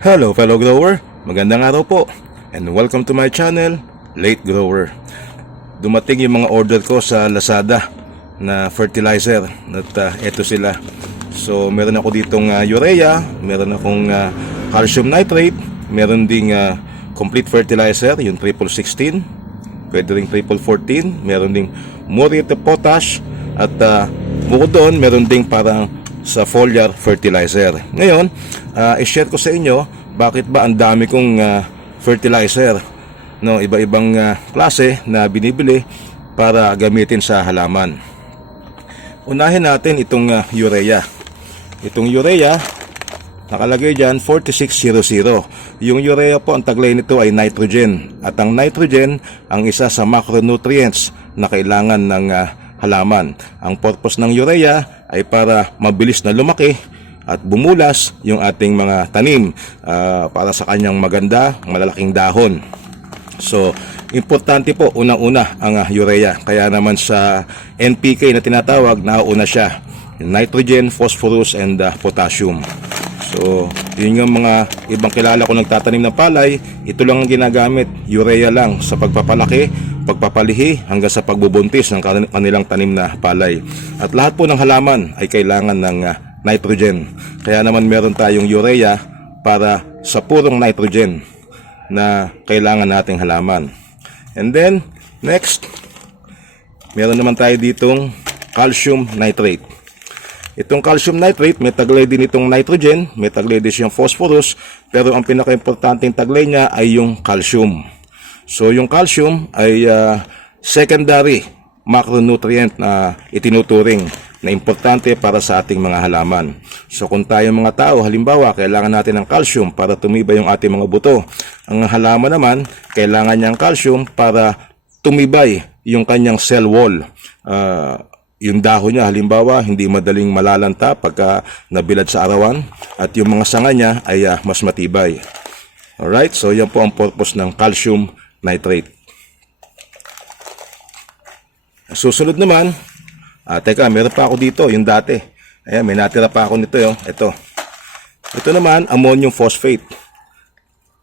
Hello fellow grower, magandang araw po and welcome to my channel, Late Grower. Dumating yung mga order ko sa Lazada na fertilizer at uh, eto sila. So meron ako ditong uh, urea, meron akong uh, calcium nitrate, meron ding uh, complete fertilizer, yung triple 16, pwede ring triple 14, meron ding muriate potash at uh, bukod doon meron ding parang sa foliar fertilizer. Ngayon, uh, i-share ko sa inyo bakit ba ang dami kong uh, fertilizer no iba-ibang uh, klase na binibili para gamitin sa halaman. Unahin natin itong uh, urea. Itong urea nakalagay diyan 4600. Yung urea po ang taglay nito ay nitrogen at ang nitrogen ang isa sa macronutrients na kailangan ng uh, halaman. Ang purpose ng urea ay para mabilis na lumaki at bumulas yung ating mga tanim uh, para sa kanyang maganda, malalaking dahon. So, importante po unang-una ang uh, urea. Kaya naman sa NPK na tinatawag, nauna siya. Nitrogen, phosphorus, and uh, potassium. So, yun yung mga ibang kilala ko nagtatanim ng palay. Ito lang ang ginagamit, urea lang sa pagpapalaki, pagpapalihi hanggang sa pagbubuntis ng kan- kanilang tanim na palay. At lahat po ng halaman ay kailangan ng uh, nitrogen. Kaya naman meron tayong urea para sa purong nitrogen na kailangan nating halaman. And then, next, meron naman tayo ditong calcium nitrate. Itong calcium nitrate, may taglay din itong nitrogen, may taglay din siyang phosphorus, pero ang pinaka-importanting taglay niya ay yung calcium. So yung calcium ay ah, secondary macronutrient na itinuturing na importante para sa ating mga halaman. So kung tayo mga tao, halimbawa, kailangan natin ng calcium para tumibay yung ating mga buto. Ang halaman naman, kailangan niya ng calcium para tumibay yung kanyang cell wall. Ah, yung dahon niya halimbawa hindi madaling malalanta pagka nabilad sa arawan at yung mga sanga niya ay ah, mas matibay. Alright, so yan po ang purpose ng calcium nitrate. Susunod naman, ah, teka, meron pa ako dito, yung dati. Ayan, may natira pa ako nito, yung, ito. Ito naman, ammonium phosphate.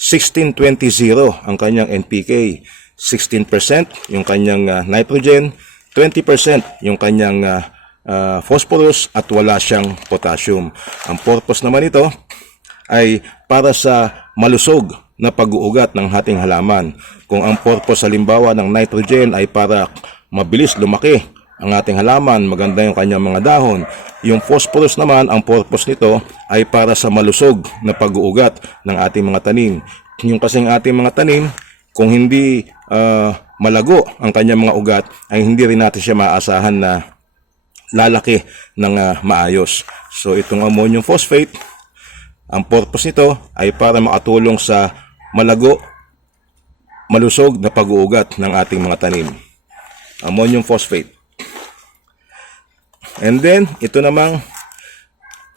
1620 ang kanyang NPK. 16% yung kanyang ah, nitrogen, 20% yung kanyang ah, ah, phosphorus at wala siyang potassium. Ang purpose naman ito ay para sa malusog na pag-uugat ng ating halaman. Kung ang purpose halimbawa ng nitrogen ay para mabilis lumaki ang ating halaman, maganda yung kanyang mga dahon. Yung phosphorus naman, ang purpose nito ay para sa malusog na pag-uugat ng ating mga tanim. Yung kasing ating mga tanim, kung hindi ah, malago ang kanyang mga ugat, ay hindi rin natin siya maaasahan na lalaki ng ah, maayos. So itong ammonium phosphate, ang purpose nito ay para makatulong sa malago, malusog na pag-uugat ng ating mga tanim. Ammonium phosphate. And then, ito namang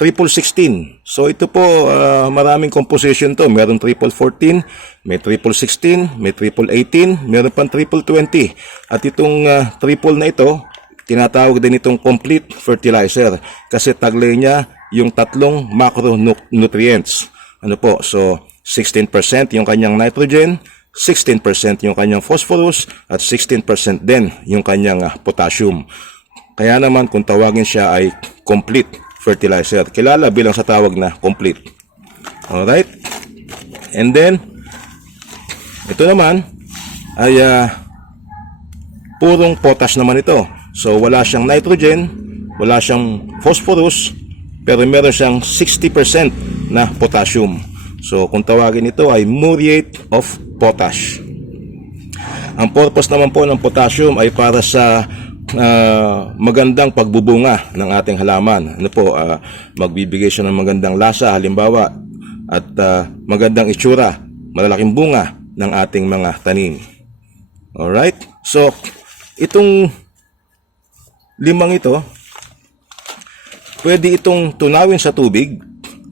triple 16. So ito po ah, maraming composition to. Meron triple 14, may triple 16, may triple 18, meron pang triple 20. At itong ah, triple na ito, tinatawag din itong complete fertilizer kasi taglay niya yung tatlong macronutrients. Ano po? So 16% yung kanyang nitrogen, 16% yung kanyang phosphorus at 16% din yung kanyang ah, potassium. Kaya naman kung tawagin siya ay complete fertilizer. Kilala bilang sa tawag na complete. Alright? And then, ito naman ay ah, purong potash naman ito. So wala siyang nitrogen, wala siyang phosphorus, pero meron siyang 60% na potassium. So kung tawagin ito ay muriate of potash. Ang purpose naman po ng potassium ay para sa ah, magandang pagbubunga ng ating halaman. Ano po, ah, magbibigay siya ng magandang lasa halimbawa at ah, magandang itsura, malalaking bunga ng ating mga tanim. Alright? So, itong limang ito, pwede itong tunawin sa tubig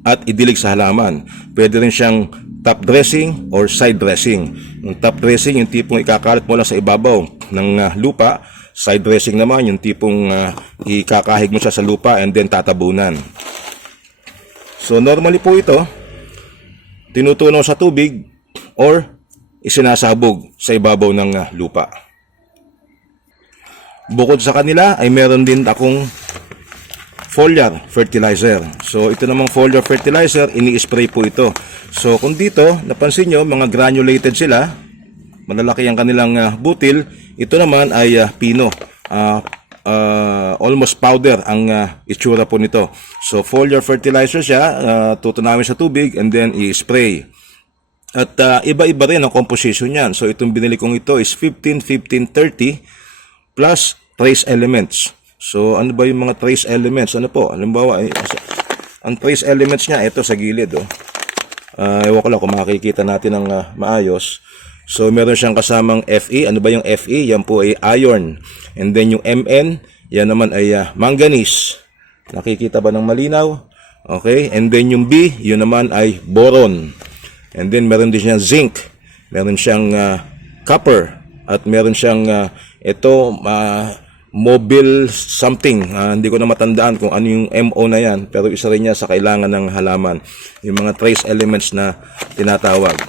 at idilig sa halaman. Pwede rin siyang top dressing or side dressing. Yung top dressing, yung tipong ikakalat mo lang sa ibabaw ng lupa. Side dressing naman, yung tipong ah, ikakahig mo siya sa lupa and then tatabunan. So normally po ito, tinutunaw sa tubig or isinasabog sa ibabaw ng ah, lupa. Bukod sa kanila ay meron din akong foliar fertilizer. So ito namang foliar fertilizer, ini-spray po ito. So kung dito, napansin nyo, mga granulated sila, malalaki ang kanilang ah, butil, ito naman ay ah, pino. Ah, ah, almost powder ang ah, itsura po nito. So foliar fertilizer siya, ah, tutunawin sa tubig and then i-spray. At ah, iba-iba rin ang composition niyan. So itong binili kong ito is 15, 15, 30 plus trace elements. So ano ba yung mga trace elements? Ano po? Halimbawa, ay, ang trace elements niya, ito sa gilid. Oh. Ah, ewan ko lang kung makikita natin ng ah, maayos. So meron siyang kasamang Fe. Ano ba yung Fe? Yan po ay iron. And then yung Mn, yan naman ay ah, manganese. Nakikita ba ng malinaw? Okay. And then yung B, yun naman ay boron. And then meron din siyang zinc. Meron siyang ah, copper. At meron siyang ah, ito ah, mobile something. Ah, hindi ko na matandaan kung ano yung MO na yan. Pero isa rin niya sa kailangan ng halaman. Yung mga trace elements na tinatawag.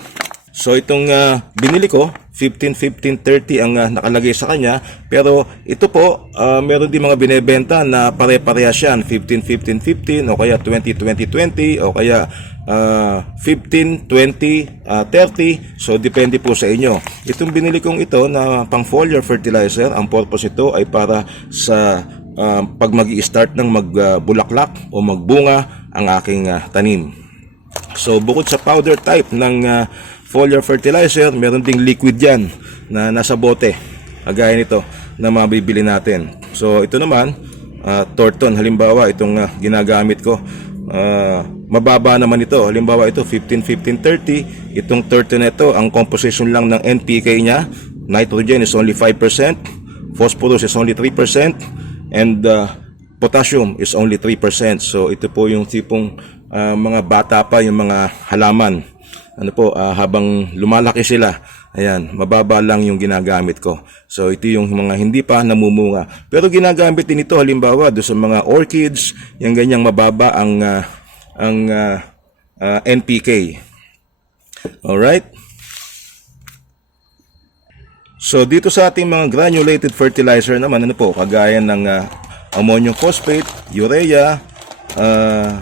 So itong ah, binili ko, 15, 15, 30 ang ah, nakalagay sa kanya. Pero ito po, ah, meron din mga binebenta na pare-parehas yan. 15, 15, 15 o kaya 20, 20, 20 o kaya ah, 15, 20, ah, 30. So depende po sa inyo. Itong binili kong ito na pang foliar fertilizer, ang purpose ito ay para sa ah, pag mag start ng magbulaklak o magbunga ang aking ah, tanim. So bukod sa powder type ng ah, foliar fertilizer, meron ding liquid yan na nasa bote. Kagaya nito na mabibili natin. So ito naman, ah, Torton halimbawa itong ah, ginagamit ko. ah, mababa naman ito. Halimbawa ito 15 15 30. Itong Torton ito, ang composition lang ng NPK niya, nitrogen is only 5%, phosphorus is only 3%, and ah, potassium is only 3%. So ito po yung tipong ah, mga bata pa yung mga halaman. Ano po, ah, habang lumalaki sila, ayan, mababa lang yung ginagamit ko. So ito yung mga hindi pa namumunga. Pero ginagamit din ito halimbawa do sa mga orchids, yung ganyang mababa ang ah, ang ah, ah, NPK. Alright? So dito sa ating mga granulated fertilizer naman ano po kagaya ng ah, ammonium phosphate, urea, ah,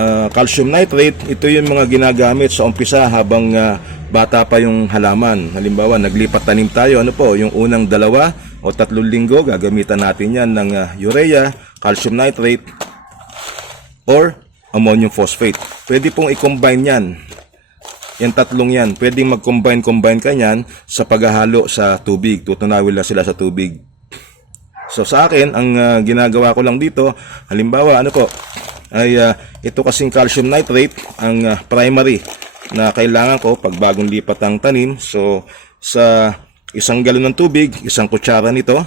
ah, calcium nitrate, ito yung mga ginagamit sa umpisa habang ah, bata pa yung halaman. Halimbawa, naglipat tanim tayo, ano po, yung unang dalawa o tatlong linggo, gagamitan natin yan ng ah, urea, calcium nitrate, or ammonium phosphate. Pwede pong i-combine yan yung tatlong yan, pwedeng mag-combine-combine ka yan sa paghahalo sa tubig. Tutunawin lang sila sa tubig. So sa akin, ang ah, ginagawa ko lang dito, halimbawa, ano po, ay ah, ito kasing calcium nitrate, ang ah, primary na kailangan ko pag bagong lipat ang tanim. So sa isang galon ng tubig, isang kutsara nito,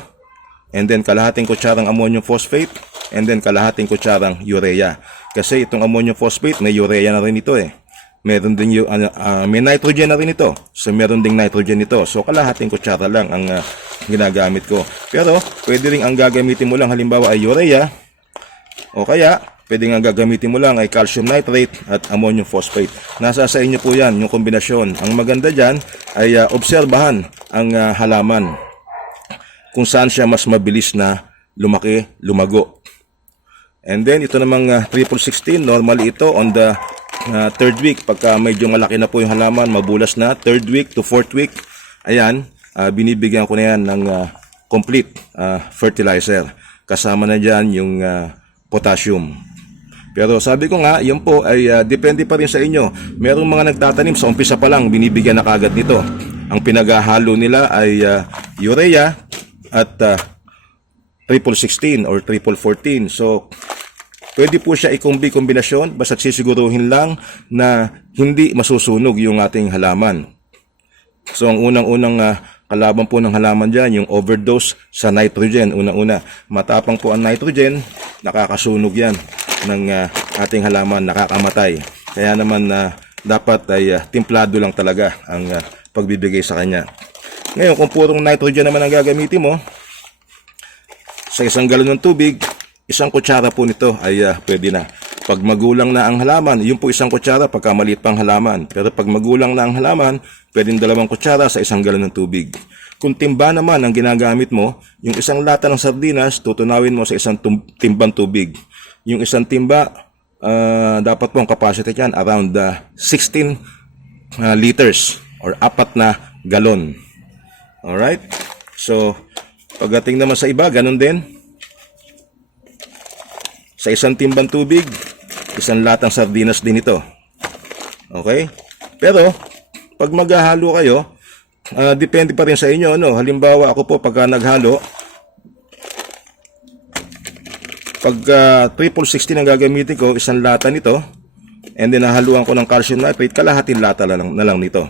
and then kalahating kutsarang ammonium phosphate, and then kalahating kutsarang urea. Kasi itong ammonium phosphate, may urea na rin ito eh meron din yung ano, ah, may nitrogen na rin ito. So meron ding nitrogen ito. So kalahating kutsara lang ang ah, ginagamit ko. Pero pwede rin ang gagamitin mo lang halimbawa ay urea o kaya pwede nga gagamitin mo lang ay calcium nitrate at ammonium phosphate. Nasa sa inyo po yan, yung kombinasyon. Ang maganda dyan ay ah, obserbahan ang ah, halaman kung saan siya mas mabilis na lumaki, lumago. And then ito namang uh, triple 16, normally ito on the uh, third week pagka medyo malaki na po yung halaman, mabulas na, third week to fourth week. Ayan, ah, binibigyan ko na yan ng ah, complete ah, fertilizer. Kasama na dyan yung ah, potassium. Pero sabi ko nga, yan po ay ah, depende pa rin sa inyo. Merong mga nagtatanim sa umpisa pa lang, binibigyan na kagad nito. Ang pinaghahalo nila ay ah, urea at ah, triple 16 or triple 14. So, pwede po siya ikombi kombinasyon basta sisiguruhin lang na hindi masusunog yung ating halaman. So, ang unang-unang ah, kalaban po ng halaman dyan, yung overdose sa nitrogen. Unang-una, matapang po ang nitrogen, nakakasunog yan ng ah, ating halaman, nakakamatay. Kaya naman na dapat ay ah, timplado lang talaga ang ah, pagbibigay sa kanya. Ngayon, kung purong nitrogen naman ang gagamitin mo, sa isang galon ng tubig, isang kutsara po nito ay ah, pwede na. Pag magulang na ang halaman, yun po isang kutsara pagka maliit pang halaman. Pero pag magulang na ang halaman, pwedeng dalawang kutsara sa isang galon ng tubig. Kung timba naman ang ginagamit mo, yung isang lata ng sardinas, tutunawin mo sa isang timbang tubig. Yung isang timba, ah, dapat po ang capacity niyan around ah, 16 ah, liters or apat na galon. Alright? So, pagdating naman sa iba, ganun din. Sa isang timbang tubig, isang latang sardinas din ito. Okay? Pero, pag maghahalo kayo, ah, depende pa rin sa inyo. Ano? Halimbawa, ako po pagka naghalo, pag ah, triple 16 ang gagamitin ko, isang lata nito, and then nahaluan ko ng calcium nitrate, kalahating lata na lang, na lang nito.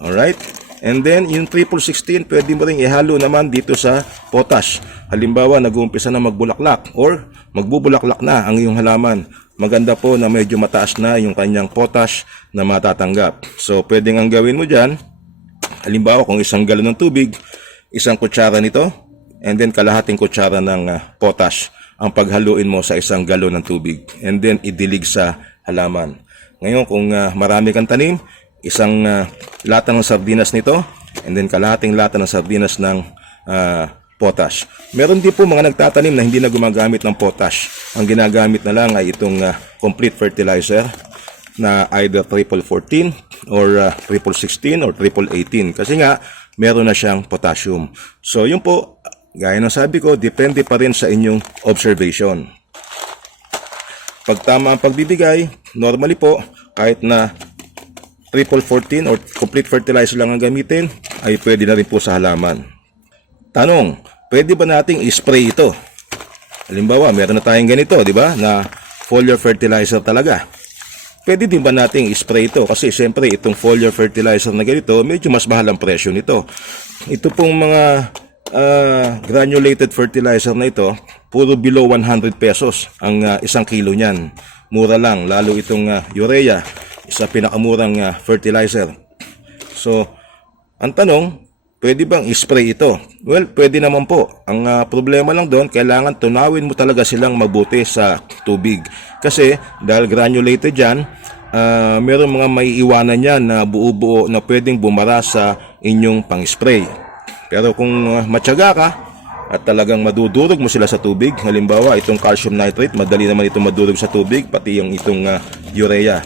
Alright? And then, yung triple 16, pwede mo rin ihalo naman dito sa potash. Halimbawa, nag-uumpisa na magbulaklak or magbubulaklak na ang iyong halaman. Maganda po na medyo mataas na yung kanyang potash na matatanggap. So, pwedeng ang gawin mo dyan, halimbawa kung isang galon ng tubig, isang kutsara nito, and then kalahating kutsara ng ah, potash ang paghaluin mo sa isang galon ng tubig. And then, idilig sa halaman. Ngayon, kung ah, marami kang tanim, isang ah, lata ng sardinas nito, and then kalahating lata ng sardinas ng ah, potash. Meron din po mga nagtatanim na hindi na gumagamit ng potash. Ang ginagamit na lang ay itong ah, complete fertilizer na either triple 14 or uh, triple 16 or triple 18 kasi nga meron na siyang potassium. So yun po, gaya ng sabi ko, depende pa rin sa inyong observation. Pag tama ang pagbibigay, normally po, kahit na triple 14 or complete fertilizer lang ang gamitin, ay pwede na rin po sa halaman. Tanong, pwede ba nating i-spray ito? Halimbawa, meron na tayong ganito, di ba? Na foliar fertilizer talaga. Pwede din ba nating i-spray ito? Kasi siyempre, itong foliar fertilizer na ganito, medyo mas mahal ang presyo nito. Ito pong mga ah, granulated fertilizer na ito, puro below 100 pesos ang ah, isang kilo niyan. Mura lang, lalo itong ah, urea, isa pinakamurang ah, fertilizer. So, ang tanong, pwede bang i-spray ito? Well, pwede naman po. Ang ah, problema lang doon, kailangan tunawin mo talaga silang mabuti sa tubig. Kasi dahil granulated yan, ah, meron mga maiiwanan yan na buo-buo na pwedeng bumara sa inyong pang-spray. Pero kung ah, matyaga ka, at talagang madudurog mo sila sa tubig, halimbawa itong calcium nitrate, madali naman itong madurog sa tubig, pati yung itong ah, urea.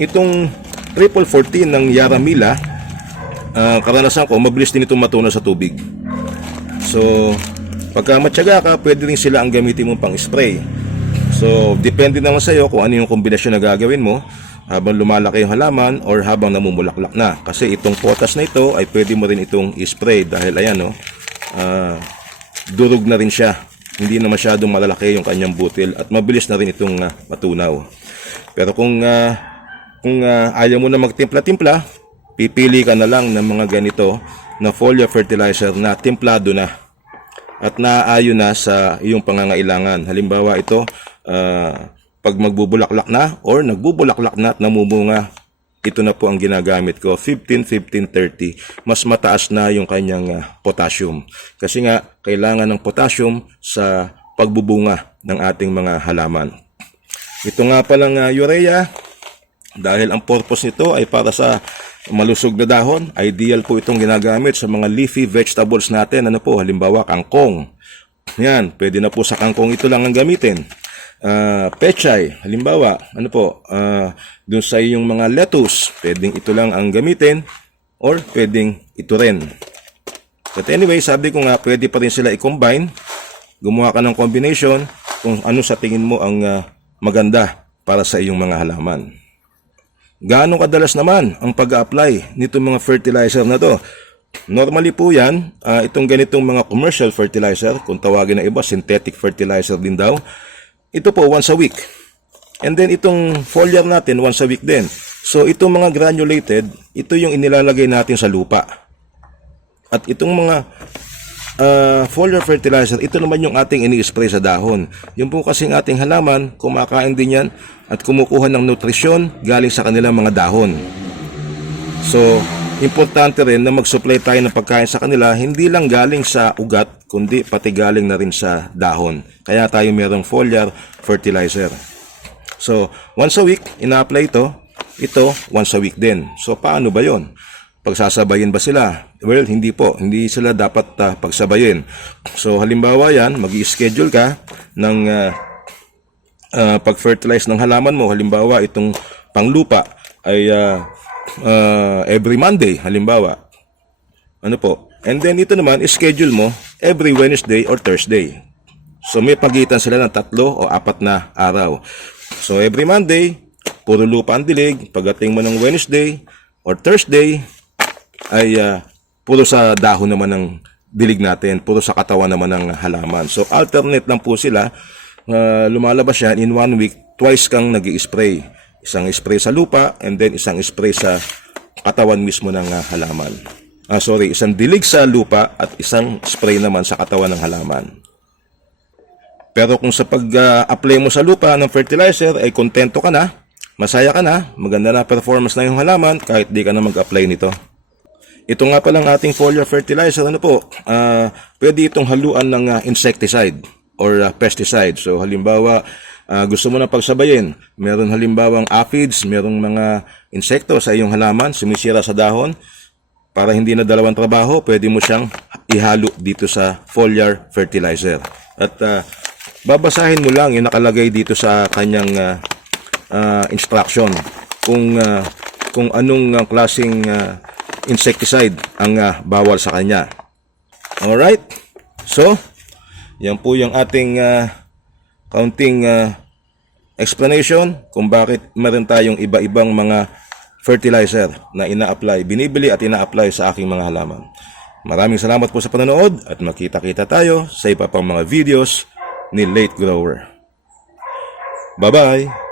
Itong triple 14 ng Yaramila, Ah, karanasan ko, mabilis din itong matunaw sa tubig. So, pagka matyaga ka, pwede rin sila ang gamitin mo pang spray. So, depende naman sa iyo kung ano yung kombinasyon na gagawin mo habang lumalaki yung halaman or habang namumulaklak na. Kasi itong potas na ito ay pwede mo rin itong spray dahil ayan no, ah, durog na rin siya. Hindi na masyadong malalaki yung kanyang butil at mabilis na rin itong ah, matunaw. Pero kung ah, kung ah, ayaw mo na magtimpla-timpla, pipili ka na lang ng mga ganito na foliar fertilizer na timplado na at naaayon na sa iyong pangangailangan. Halimbawa ito, ah, pag magbubulaklak na or nagbubulaklak na at namumunga, ito na po ang ginagamit ko, 15, 15, 30. Mas mataas na yung kanyang ah, potassium. Kasi nga, kailangan ng potassium sa pagbubunga ng ating mga halaman. Ito nga palang ah, urea, dahil ang purpose nito ay para sa malusog na dahon, ideal po itong ginagamit sa mga leafy vegetables natin. Ano po, halimbawa kangkong. Yan, pwede na po sa kangkong ito lang ang gamitin. Ah, pechay, halimbawa, ano po, ah, dun sa iyong mga lettuce, pwedeng ito lang ang gamitin or pwedeng ito rin. But anyway, sabi ko nga, pwede pa rin sila i-combine. Gumawa ka ng combination kung ano sa tingin mo ang ah, maganda para sa iyong mga halaman. Gaano kadalas naman ang pag-apply nitong mga fertilizer na to? Normally po yan, ah, itong ganitong mga commercial fertilizer, kung tawagin ng iba, synthetic fertilizer din daw, ito po once a week. And then itong foliar natin, once a week din. So itong mga granulated, ito yung inilalagay natin sa lupa. At itong mga ah, foliar fertilizer, ito naman yung ating ini-spray sa dahon. Yung po kasing ating halaman, kumakain din yan at kumukuha ng nutrisyon galing sa kanilang mga dahon. So, importante rin na mag-supply tayo ng pagkain sa kanila, hindi lang galing sa ugat, kundi pati galing na rin sa dahon. Kaya tayo merong foliar fertilizer. So, once a week, ina-apply ito. Ito, once a week din. So, paano ba yon? Pagsasabayin ba sila? Well, hindi po. Hindi sila dapat ah, pagsabayin. So, halimbawa yan, mag schedule ka ng ah, ah, pag-fertilize ng halaman mo. Halimbawa, itong panglupa ay ah, ah, every Monday, halimbawa. Ano po? And then ito naman, schedule mo every Wednesday or Thursday. So may pagitan sila ng tatlo o apat na araw. So every Monday, puro lupa ang dilig. Pagdating mo ng Wednesday or Thursday, ay ah, puro sa dahon naman ng dilig natin. Puro sa katawan naman ng halaman. So alternate lang po sila. Ah, lumalabas yan in one week, twice kang nag spray Isang spray sa lupa and then isang spray sa katawan mismo ng ah, halaman. Ah, sorry, isang dilig sa lupa at isang spray naman sa katawan ng halaman. Pero kung sa pag-apply mo sa lupa ng fertilizer ay kontento ka na, masaya ka na, maganda na performance na yung halaman kahit di ka na mag-apply nito. Ito nga palang ating foliar fertilizer, ano po, ah, pwede itong haluan ng ah, insecticide or ah, pesticide. So halimbawa, ah, gusto mo na pagsabayin, meron halimbawang aphids, merong mga insekto sa iyong halaman, sumisira sa dahon, para hindi na dalawang trabaho, pwede mo siyang ihalo dito sa foliar fertilizer. At ah, babasahin mo lang yung nakalagay dito sa kanyang ah, ah, instruction kung ah, kung anong ah, klaseng ah, insecticide ang ah, bawal sa kanya. Alright? So, yan po yung ating ah, kaunting ah, explanation kung bakit meron tayong iba-ibang mga fertilizer na ina-apply, binibili at ina-apply sa aking mga halaman. Maraming salamat po sa panonood at makita-kita tayo sa iba pang mga videos ni Late Grower. Bye-bye!